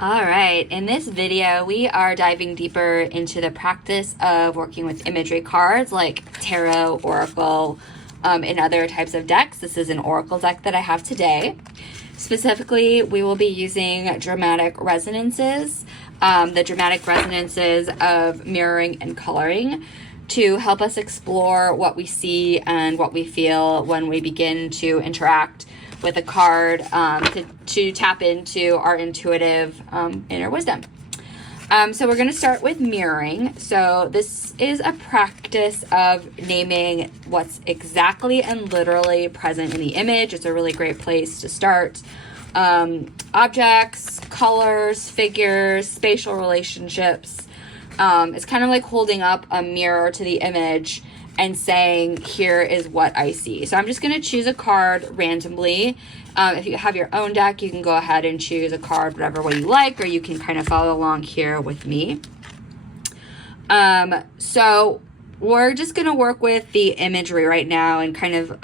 All right, in this video, we are diving deeper into the practice of working with imagery cards like tarot, oracle, and other types of decks. This is an oracle deck that I have today. Specifically, we will be using dramatic resonances, the dramatic resonances of mirroring and coloring to help us explore what we see and what we feel when we begin to interact with a card to tap into our intuitive inner wisdom. So we're going to start with mirroring. So this is a practice of naming what's exactly and literally present in the image. It's a really great place to start. Objects, colors, figures, spatial relationships. It's kind of like holding up a mirror to the image and saying, here is what I see. So I'm just going to choose a card randomly. If you have your own deck, you can go ahead and choose a card whatever way you like, or you can kind of follow along here with me. So we're just going to work with the imagery right now and kind of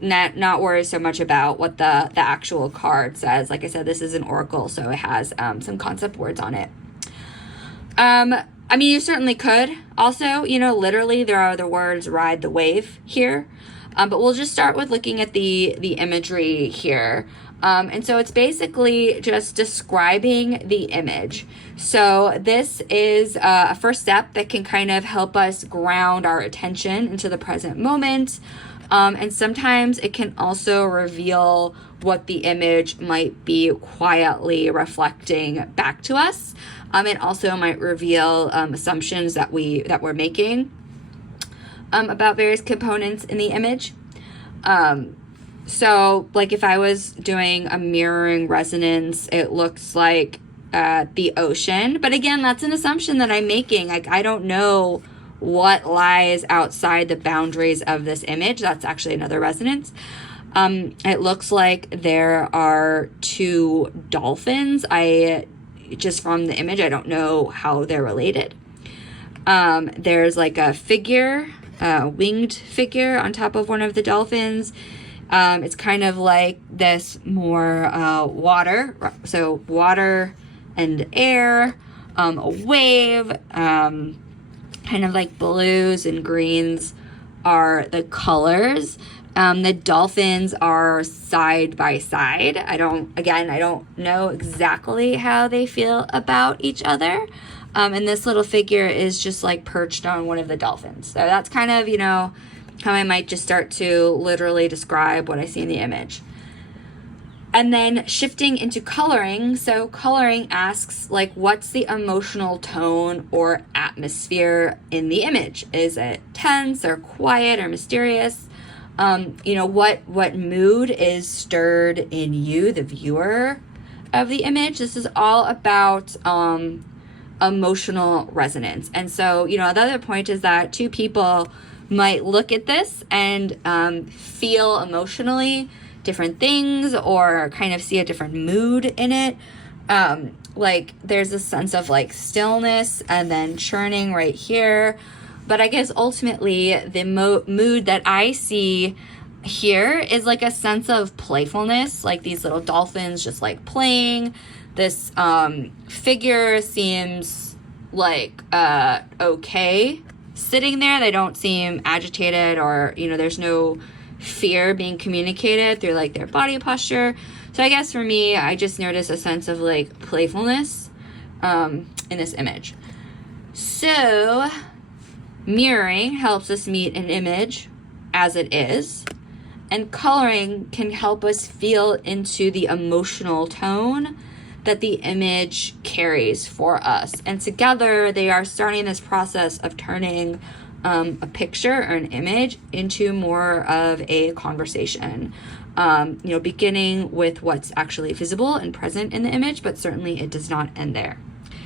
not worry so much about what the actual card says. Like I said, this is an oracle, so it has some concept words on it. I mean, you certainly could also, literally there are the words ride the wave here. But we'll just start with looking at the imagery here. And so it's basically just describing the image. So this is a first step that can kind of help us ground our attention into the present moment. And sometimes it can also reveal what the image might be quietly reflecting back to us. It also might reveal assumptions that we're making about various components in the image. So like if I was doing a mirroring resonance, it looks like the ocean. But again, that's an assumption that I'm making. Like I don't know what lies outside the boundaries of this image. That's actually another resonance. It looks like there are two dolphins. Just from the image, I don't know how they're related. There's like a figure, a winged figure on top of one of the dolphins. It's kind of like this more water, so water and air, a wave, kind of like blues and greens are the colors. The dolphins are side by side. I don't know exactly how they feel about each other. And this little figure is just like perched on one of the dolphins. So that's kind of, how I might just start to literally describe what I see in the image. And then shifting into coloring. So coloring asks like, what's the emotional tone or atmosphere in the image? Is it tense or quiet or mysterious? What mood is stirred in you, the viewer of the image? This is all about emotional resonance. And so, the other point is that two people might look at this and feel emotionally different things or kind of see a different mood in it. Like there's a sense of like stillness and then churning right here. But I guess ultimately the mood that I see here is like a sense of playfulness, like these little dolphins just like playing. This figure seems like okay sitting there. They don't seem agitated or, there's no fear being communicated through like their body posture. So I guess for me, I just notice a sense of like playfulness in this image. So mirroring helps us meet an image as it is, and coloring can help us feel into the emotional tone that the image carries for us. And together they are starting this process of turning a picture or an image into more of a conversation, beginning with what's actually visible and present in the image, but certainly it does not end there.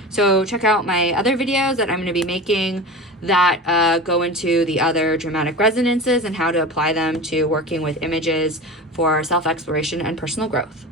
So check out my other videos that I'm going to be making that go into the other dramatic resonances and how to apply them to working with images for self-exploration and personal growth.